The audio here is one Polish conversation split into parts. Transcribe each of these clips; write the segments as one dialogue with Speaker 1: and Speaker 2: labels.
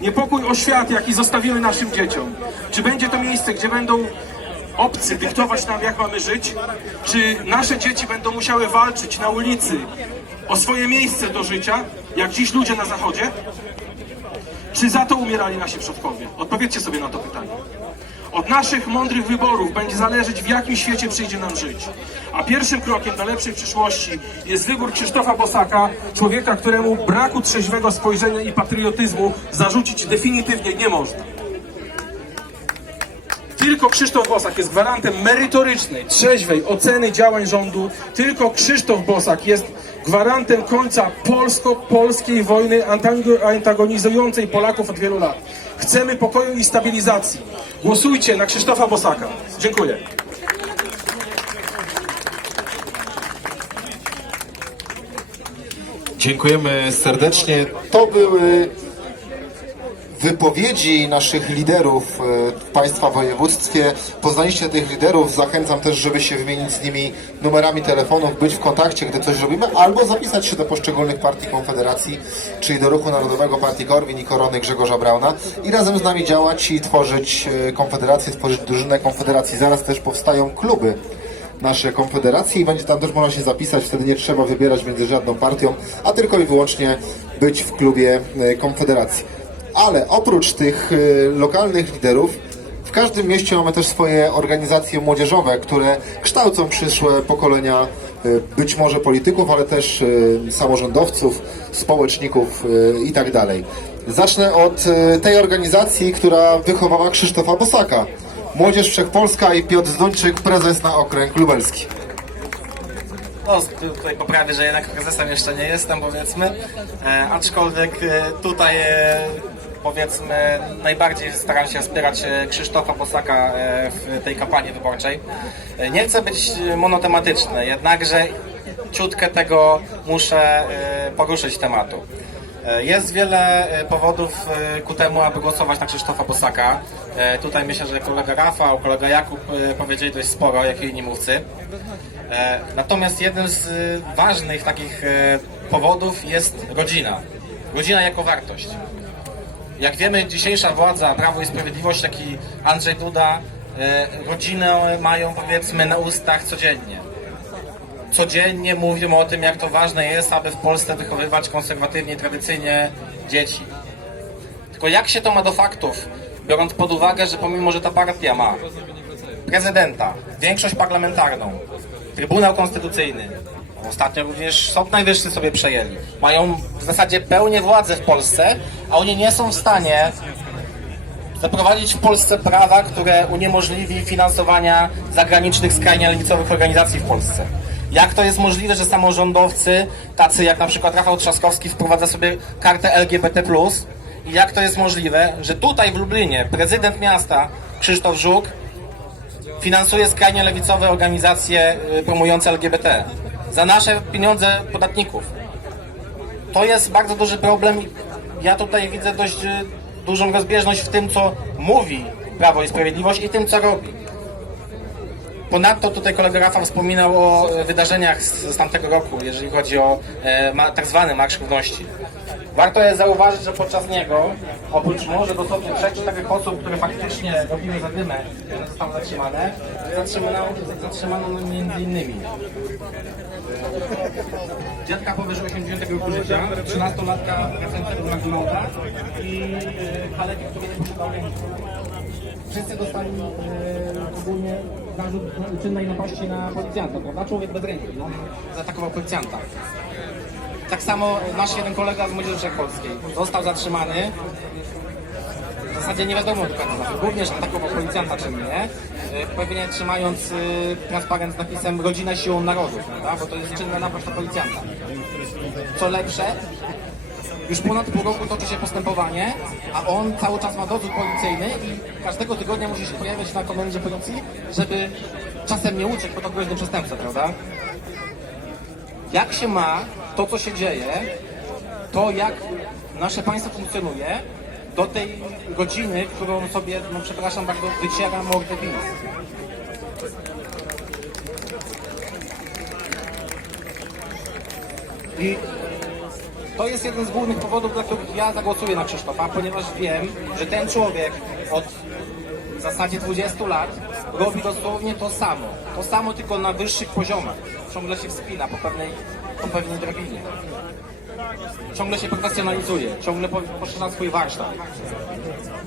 Speaker 1: Niepokój o świat, jaki zostawimy naszym dzieciom. Czy będzie to miejsce, gdzie będą obcy dyktować nam, jak mamy żyć? Czy nasze dzieci będą musiały walczyć na ulicy o swoje miejsce do życia, jak dziś ludzie na Zachodzie? Czy za to umierali nasi przodkowie? Odpowiedzcie sobie na to pytanie. Od naszych mądrych wyborów będzie zależeć, w jakim świecie przyjdzie nam żyć. A pierwszym krokiem do lepszej przyszłości jest wybór Krzysztofa Bosaka, człowieka, któremu braku trzeźwego spojrzenia i patriotyzmu zarzucić definitywnie nie można. Tylko Krzysztof Bosak jest gwarantem merytorycznej, trzeźwej oceny działań rządu. Tylko Krzysztof Bosak jest gwarantem końca polsko-polskiej wojny antago- antagonizującej Polaków od wielu lat. Chcemy pokoju i stabilizacji. Głosujcie na Krzysztofa Bosaka. Dziękuję.
Speaker 2: Dziękujemy serdecznie. To były wypowiedzi naszych liderów e, w Państwa województwie. Poznaliście tych liderów. Zachęcam też, żeby się wymienić z nimi numerami telefonów, być w kontakcie, gdy coś robimy, albo zapisać się do poszczególnych partii Konfederacji, czyli do Ruchu Narodowego Partii Korwin i Korony Grzegorza Brauna i razem z nami działać i tworzyć e, Konfederację, tworzyć drużynę Konfederacji. Zaraz też powstają kluby nasze konfederacje i będzie tam też można się zapisać, wtedy nie trzeba wybierać między żadną partią, a tylko i wyłącznie być w klubie e, konfederacji. Ale oprócz tych e, lokalnych liderów, w każdym mieście mamy też swoje organizacje młodzieżowe, które kształcą przyszłe pokolenia e, być może polityków, ale też e, samorządowców, społeczników i tak dalej. Zacznę od tej organizacji, która wychowała Krzysztofa Bosaka. Młodzież Wszechpolska i Piotr Zduńczyk, prezes na okręg lubelski.
Speaker 3: No, tutaj poprawię, że jednak prezesem jeszcze nie jestem, powiedzmy, e, aczkolwiek e, tutaj e, powiedzmy najbardziej staram się wspierać e, Krzysztofa Bosaka e, w tej kampanii wyborczej. E, nie chcę być monotematyczny, jednakże ciutkę tego muszę poruszyć tematu. Jest wiele powodów ku temu, aby głosować na Krzysztofa Bosaka. Tutaj myślę, że kolega Rafał, kolega Jakub powiedzieli dość sporo, jak i inni mówcy. Natomiast jednym z ważnych takich powodów jest rodzina. Rodzina jako wartość. Jak wiemy, dzisiejsza władza, Prawo i Sprawiedliwość, jak i Andrzej Duda, e, rodzinę mają powiedzmy na ustach codziennie. Codziennie mówią o tym, jak to ważne jest, aby w Polsce wychowywać konserwatywnie, tradycyjnie dzieci. Tylko jak się to ma do faktów, biorąc pod uwagę, że pomimo, że ta partia ma prezydenta, większość parlamentarną, Trybunał Konstytucyjny, ostatnio również Sąd Najwyższy sobie przejęli, mają w zasadzie pełnię władzy w Polsce, a oni nie są w stanie zaprowadzić w Polsce prawa, które uniemożliwi finansowania zagranicznych, skrajnie lewicowych organizacji w Polsce. Jak to jest możliwe, że samorządowcy, tacy jak na przykład Rafał Trzaskowski, wprowadza sobie kartę LGBT+, i jak to jest możliwe, że tutaj w Lublinie prezydent miasta Krzysztof Żuk finansuje skrajnie lewicowe organizacje y, promujące LGBT za nasze pieniądze podatników. To jest bardzo duży problem. Ja tutaj widzę dość y, dużą rozbieżność w tym, co mówi Prawo i Sprawiedliwość i tym, co robi. Ponadto tutaj kolega Rafał wspominał o e, wydarzeniach z, z tamtego roku, jeżeli chodzi o e, ma, tak zwany Marsz Równości. Warto jest zauważyć, że podczas niego, oprócz może dosłownie trzech, czterech osób, które faktycznie robiły zadymę, które zostały zatrzymane, zatrzymano, zatrzymano między innymi dziadka powyżej 80 roku życia, 13-latka wracającego McDonalda i e, kaleki, które nie posiadały Wszyscy dostali e, ogólnie zarzut czynnej napaści na policjanta, prawda? Człowiek bez ręki, no, zaatakował policjanta. Tak samo nasz jeden kolega z Młodzieży Wszechpolskiej został zatrzymany. W zasadzie nie wiadomo za co. również atakował policjanta czynnie, e, pewnie trzymając e, transparent z napisem Rodzina siłą narodu, prawda? bo to jest czynna napaść na policjanta. Co lepsze, już ponad pół roku toczy się postępowanie, a on cały czas ma dozór policyjny i każdego tygodnia musi się pojawiać na komendzie policji, żeby czasem nie uciekł, bo to groźny przestępca, prawda? Jak się ma to, co się dzieje, to jak nasze państwo funkcjonuje, do tej godziny, którą sobie, no przepraszam bardzo, wyciera mordę PiS. I to jest jeden z głównych powodów, dla których ja zagłosuję na Krzysztofa, ponieważ wiem, że ten człowiek od w zasadzie 20 lat robi dosłownie to samo. To samo tylko na wyższych poziomach. Ciągle się wspina po pewnej, po pewnej drabinie. Ciągle się profesjonalizuje, ciągle po- poszerza swój warsztat.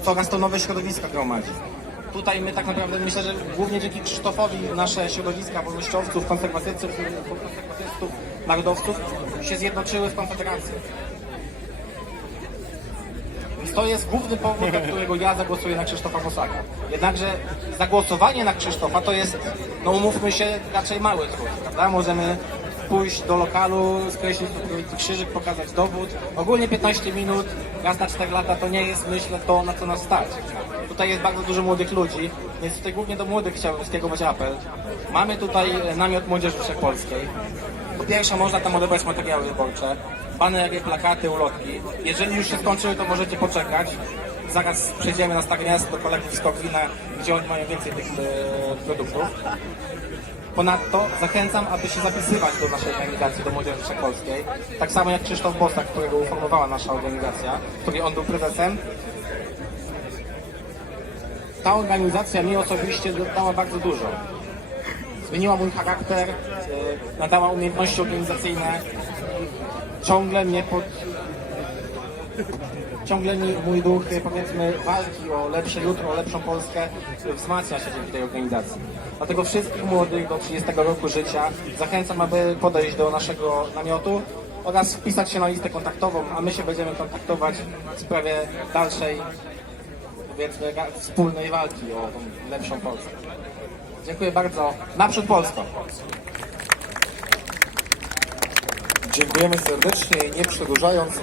Speaker 3: Coraz to nowe środowiska gromadzi. Tutaj my tak naprawdę myślę, że głównie dzięki Krzysztofowi nasze środowiska wolnościowców, konserwatystów, konserwatystów, narodowców się zjednoczyły w Konfederację. To jest główny powód, dla którego ja zagłosuję na Krzysztofa Bosaka. Jednakże zagłosowanie na Krzysztofa to jest, no umówmy się, raczej mały trud, prawda? Możemy pójść do lokalu, skreślić krzyżyk, pokazać dowód. Ogólnie 15 minut, raz na 4 lata to nie jest, myślę, to na co nas stać. Tutaj jest bardzo dużo młodych ludzi, więc tutaj głównie do młodych chciałbym skierować apel. Mamy tutaj e, namiot Młodzieży Wszechpolskiej. Po pierwsze można tam odebrać materiały wyborcze, banery, plakaty, ulotki. Jeżeli już się skończyły, to możecie poczekać. Zaraz przejdziemy na Stare Miasto do kolegów z Kokwina, gdzie oni mają więcej tych e, produktów. Ponadto zachęcam, aby się zapisywać do naszej organizacji, do Młodzieży Wszechpolskiej. Tak samo jak Krzysztof Bosak, którego uformowała nasza organizacja, której on był prezesem. Ta organizacja mi osobiście dała bardzo dużo. Zmieniła mój charakter, e, nadała umiejętności organizacyjne. Ciągle mnie pod... Ciągle mi mój duch, e, powiedzmy, walki o lepsze jutro, o lepszą Polskę e, wzmacnia się dzięki tej organizacji. Dlatego wszystkich młodych do 30 roku życia zachęcam, aby podejść do naszego namiotu oraz wpisać się na listę kontaktową, a my się będziemy kontaktować w sprawie dalszej, powiedzmy, wspólnej walki o lepszą Polskę. Dziękuję bardzo. Naprzód Polsko!
Speaker 2: Dziękujemy serdecznie i nie przedłużając.